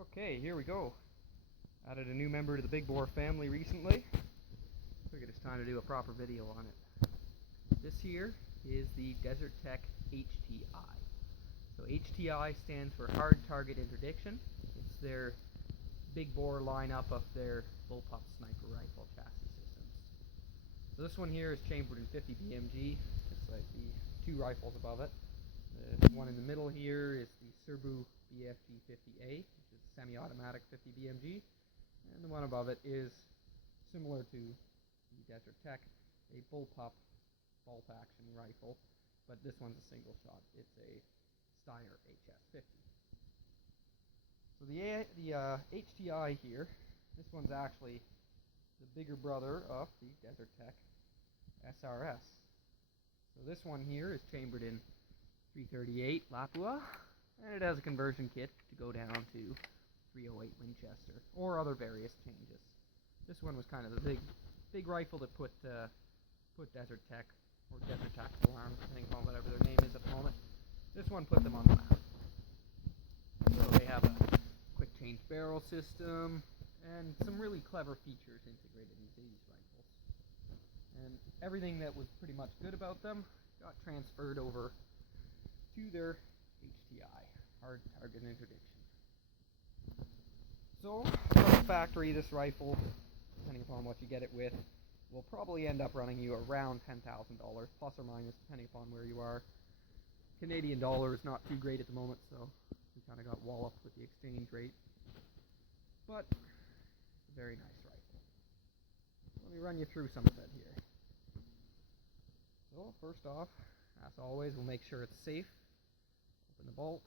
Okay, here we go. Added a new member to the Big Bore family recently. Figured it's time to do a proper video on it. This here is the Desert Tech HTI. So HTI stands for Hard Target Interdiction. It's their Big Bore lineup of their bullpup sniper rifle chassis systems. So this one here is chambered in 50 BMG, just like the two rifles above it. The one in the middle here is the Serbu BFG-50A, which is semi-automatic 50 BMG, and the one above it is similar to the Desert Tech, a bullpup bolt-action rifle, but this one's a single shot. It's a Steyr HS-50. So the HTI here, this one's actually the bigger brother of the Desert Tech SRS. So this one here is chambered in 338 Lapua, and it has a conversion kit to go down to 308 Winchester, or other various changes. This one was kind of the big rifle that put Desert Tech, or Desert Tactical Arms, depending on whatever their name is at the moment. This one put them on the map. So they have a quick change barrel system, and some really clever features integrated into these rifles. And everything that was pretty much good about them got transferred over to their HTI, Hard Target Interdiction. So, from the factory, this rifle, depending upon what you get it with, will probably end up running you around $10,000, plus or minus, depending upon where you are. Canadian dollar is not too great at the moment, so we kind of got walloped with the exchange rate. But, it's a very nice rifle. Let me run you through some of it here. So, first off, as always, we'll make sure it's safe. Open the bolt.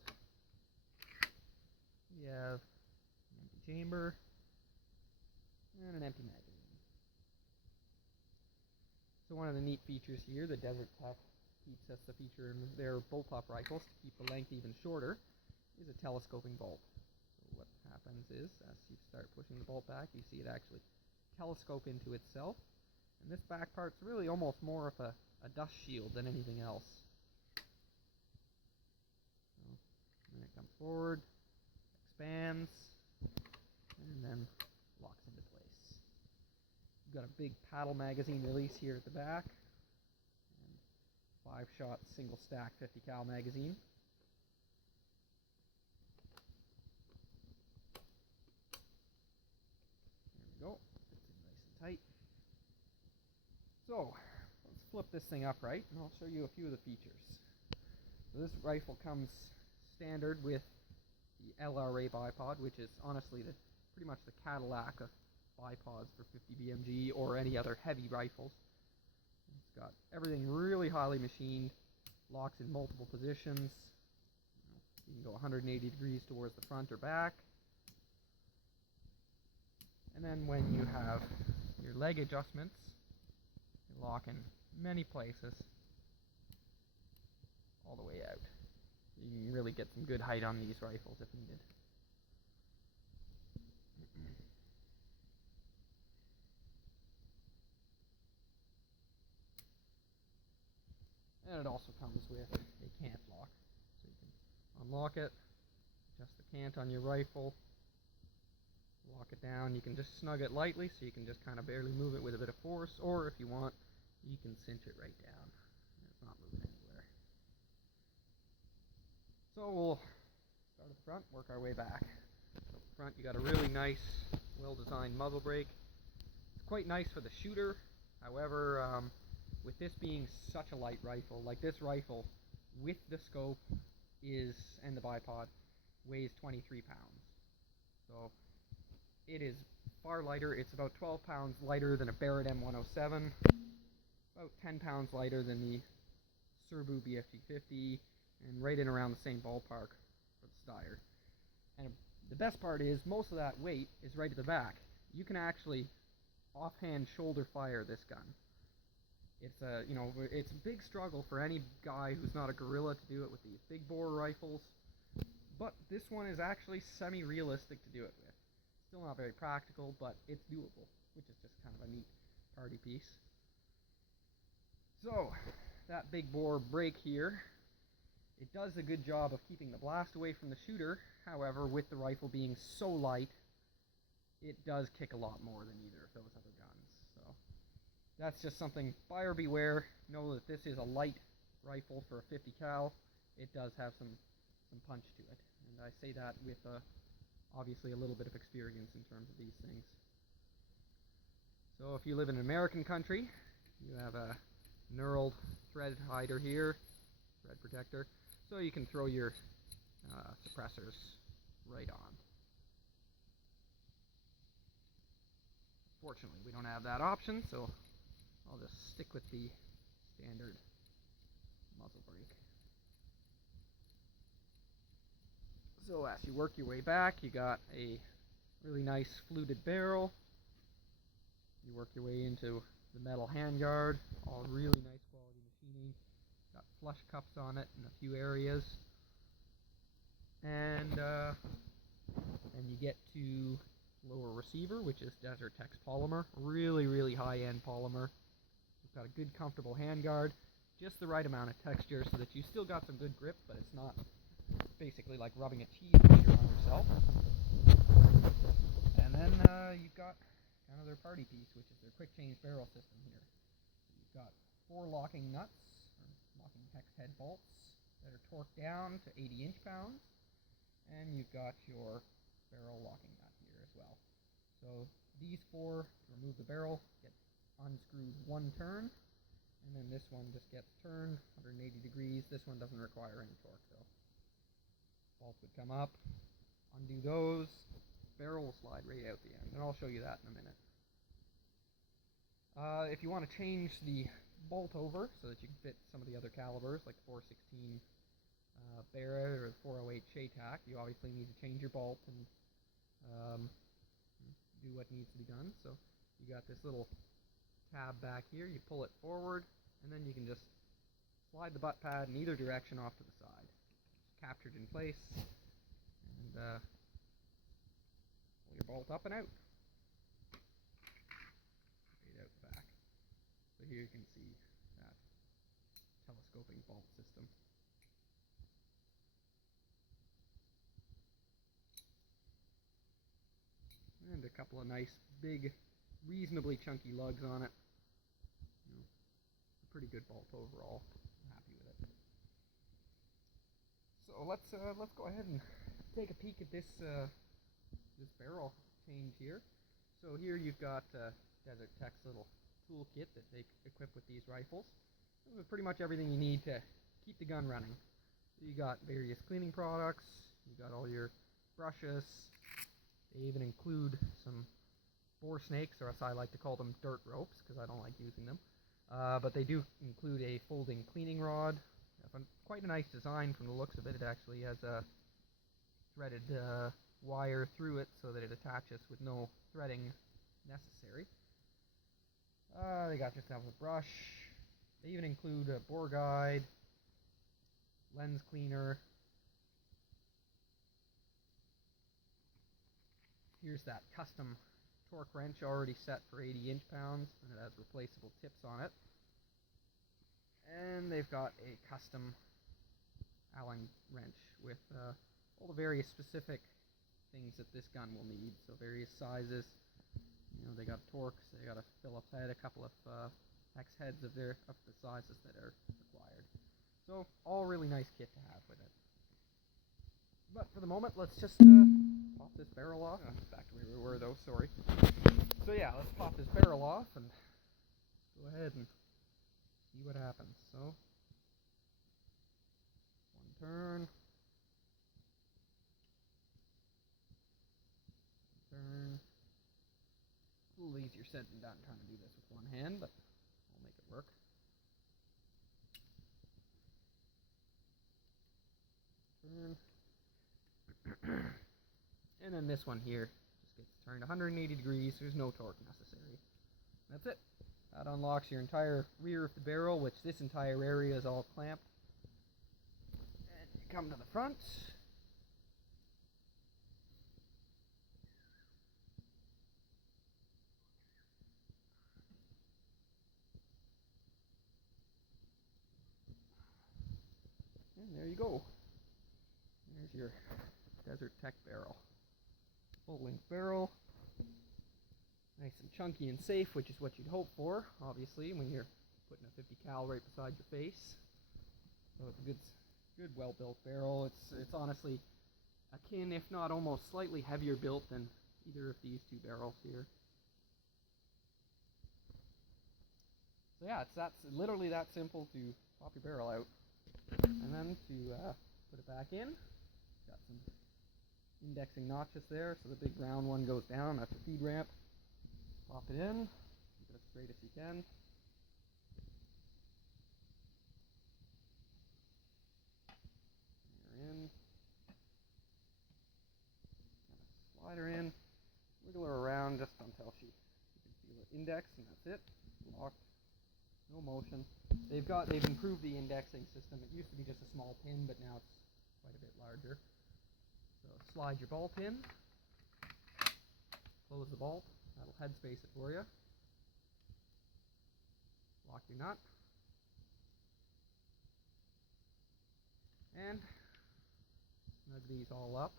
We have an empty chamber and an empty magazine. So one of the neat features here, the Desert Tech keeps us the feature in their bullpup rifles to keep the length even shorter, is a telescoping bolt. So what happens is, as you start pushing the bolt back, you see it actually telescope into itself. And this back part's really almost more of a dust shield than anything else. So, then it comes forward, expands, and then locks into place. You've got a big paddle magazine release here at the back, and 5-shot single stack 50 cal magazine. There we go, fits in nice and tight. So, let's flip this thing upright, and I'll show you a few of the features. So this rifle comes standard with the LRA bipod, which is honestly pretty much the Cadillac of bipods for 50 BMG or any other heavy rifles. It's got everything really highly machined, locks in multiple positions. You can go 180 degrees towards the front or back. And then when you have your leg adjustments, you lock in many places all the way out. You can really get some good height on these rifles if needed. And it also comes with a cant lock. So you can unlock it, adjust the cant on your rifle, lock it down. You can just snug it lightly so you can just kind of barely move it with a bit of force, or if you want, you can cinch it right down. It's not moving anywhere. So we'll start at the front, work our way back. So at the front you got a really nice, well-designed muzzle brake. It's quite nice for the shooter. However, with this being such a light rifle, like this rifle with the scope and the bipod weighs 23 pounds. So it is far lighter. It's about 12 pounds lighter than a Barrett M107, about 10 pounds lighter than the Serbu BFG-50, and right in around the same ballpark for the Steyr. And the best part is, most of that weight is right at the back. You can actually offhand shoulder fire this gun. It's a big struggle for any guy who's not a guerrilla to do it with these big bore rifles, but this one is actually semi-realistic to do it with. Still not very practical, but it's doable, which is just kind of a neat party piece. So, that big bore brake here It does a good job of keeping the blast away from the shooter. However, with the rifle being so light, it does kick a lot more than either of those other guns. So that's just something, buyer beware. Know that this is a light rifle for a 50 cal. It does have some punch to it, and I say that with obviously a little bit of experience in terms of these things. So if you live in an American country, you have a knurled thread hider here, thread protector, so you can throw your suppressors right on. Fortunately, we don't have that option, so I'll just stick with the standard muzzle brake. So as you work your way back, you got a really nice fluted barrel. You work your way into the metal handguard, all really nice quality machining. Got flush cups on it in a few areas. And you get to lower receiver, which is Desert Tech's polymer. Really, really high-end polymer. It's got a good, comfortable handguard. Just the right amount of texture so that you still got some good grip, but it's not basically like rubbing a cheese grater on yourself. And then you've got kind of their party piece, which is their quick change barrel system here. So you've got 4 locking nuts, or locking hex head bolts, that are torqued down to 80 inch-pounds. And you've got your barrel locking nut here as well. So these 4, remove the barrel, get unscrewed 1 turn, and then this one just gets turned 180 degrees. This one doesn't require any torque though. Bolt would come up, undo those, barrel will slide right out the end, and I'll show you that in a minute. If you want to change the bolt over so that you can fit some of the other calibers, like the 416 Barrett or the 408 Shaytac, you obviously need to change your bolt and do what needs to be done. So you got this little tab back here, you pull it forward, and then you can just slide the butt pad in either direction off to the side. It's captured in place, and pull your bolt up and out. Right out the back. So here you can see that telescoping bolt system. And a couple of nice, big, reasonably chunky lugs on it. You know, a pretty good bolt overall. I'm happy with it. So let's go ahead and take a peek at this this barrel change here. So here you've got Desert Tech's little toolkit that they equip with these rifles. With pretty much everything you need to keep the gun running. So you got various cleaning products. You got all your brushes. They even include some bore snakes, or as I like to call them, dirt ropes, because I don't like using them. But they do include a folding cleaning rod. Quite a nice design from the looks of it. It actually has a threaded wire through it so that it attaches with no threading necessary. They got just have a brush. They even include a bore guide, lens cleaner. Here's that custom torque wrench already set for 80 inch-pounds, and it has replaceable tips on it. And they've got a custom Allen wrench with all the various specific things that this gun will need. So various sizes. You know, they got Torx, they got a Phillips head, a couple of hex heads of the sizes that are required. So all really nice kit to have with it. But for the moment, let's just pop this barrel off. Back to where we were though, sorry. So yeah, let's pop this barrel off and go ahead and see what happens. So, 1 turn. Turn. A little easier said than done trying to do this with one hand, but I'll make it work. Turn. And then this one here just gets turned 180 degrees. There's no torque necessary. That's it. That unlocks your entire rear of the barrel, which this entire area is all clamped. And you come to the front. And there you go. There's your Desert Tech barrel. Full length barrel. Nice and chunky and safe, which is what you'd hope for, obviously, when you're putting a 50 cal right beside your face. So it's a good well-built barrel. It's honestly akin, if not almost slightly heavier built than either of these two barrels here. So yeah, that's literally that simple to pop your barrel out. And then to put it back in, got some indexing notches there, so the big round one goes down. That's the feed ramp. Pop it in, keep it as straight as you can. In. Slide her in, wiggle her around just until you can feel it index, and that's it. Locked, no motion. They've improved the indexing system. It used to be just a small pin, but now it's quite a bit larger. So slide your bolt in, close the bolt. That'll headspace it for you. Lock your nut, and snug these all up.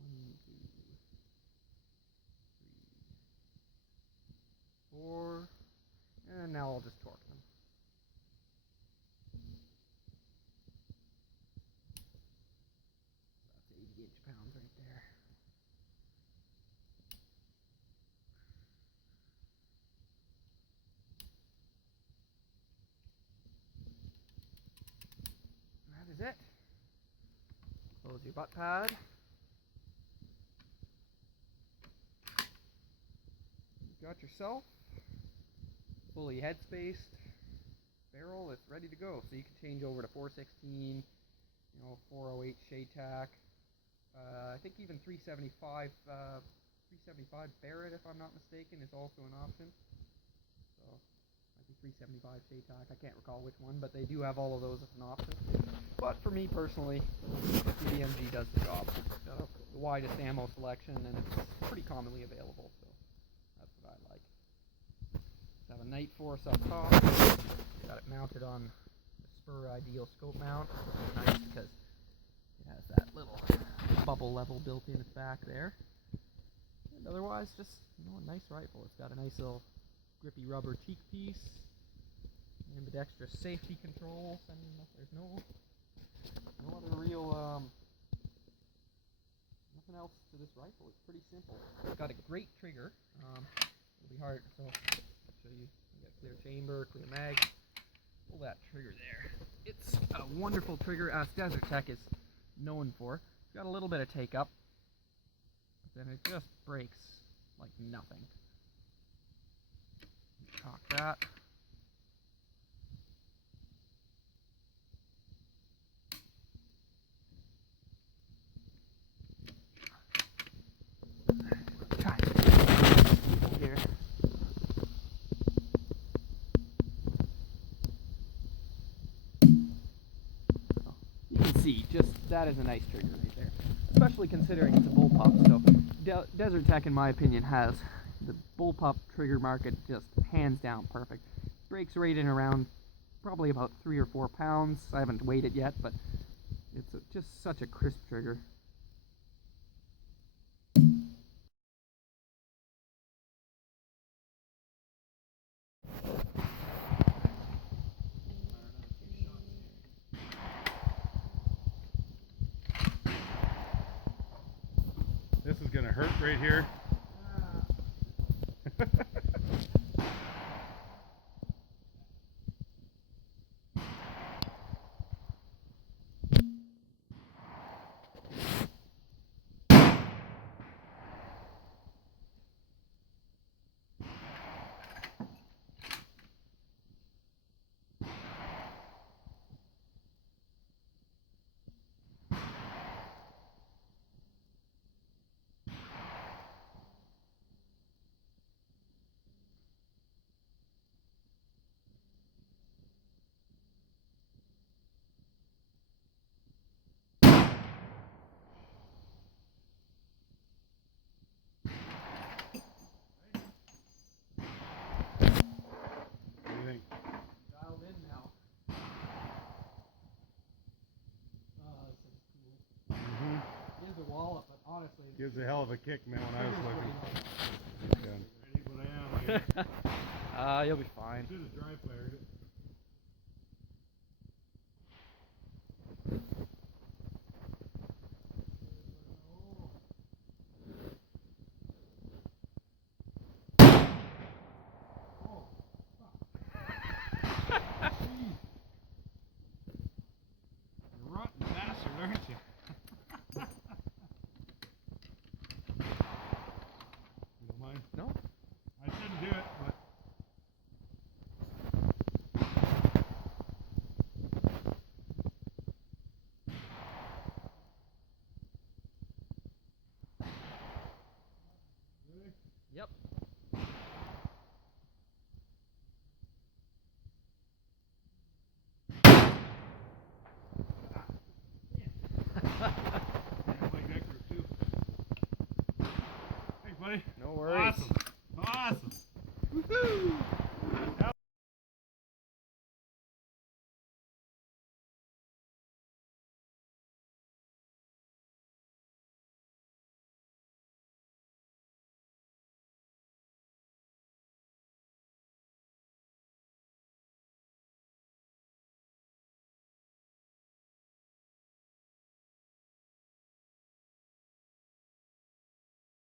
1, 2, 3, 4, and now I'll just torque them. That's 80 inch-pounds right there. That is it. Close your butt pad. You've got yourself fully head-spaced barrel that's ready to go. So you can change over to 416, 408 shade tack. I think even 375 Barrett, if I'm not mistaken, is also an option. So might be 375 shade tack. I can't recall which one, but they do have all of those as an option. But for me personally, the BMG does the job. The widest ammo selection, and it's pretty commonly available. So that's what I like. Have a Night Force up top. Got it mounted on the Spur Ideal scope mount. It's nice because it has that little bubble level built in its back there. And otherwise, just a nice rifle. It's got a nice little grippy rubber teak piece, ambidextrous safety controls, and there's no other real nothing else to this rifle. It's pretty simple. It's got a great trigger. It'll be hard, so I'll show you. You got clear chamber, clear mag. Pull that trigger there. It's a wonderful trigger, as Desert Tech is known for. It's got a little bit of take up, but then it just breaks like nothing. Cock that. Try here. You can see, just that is a nice trigger right there, especially considering it's a bullpup. So Desert Tech, in my opinion, has the bullpup trigger market just hands down perfect. Breaks right in around probably about 3 or 4 pounds. I haven't weighed it yet, but it's just such a crisp trigger. This is gonna hurt right here. Gives a hell of a kick, man, when I was looking. Gun. Ready, but I am. You'll be fine. Should have dry fired it. You're rotten bastard, aren't you? You don't mind? No? I shouldn't do it, but really? Yep. I like that group too. Thanks, buddy. No worries. Awesome. Awesome. Woohoo!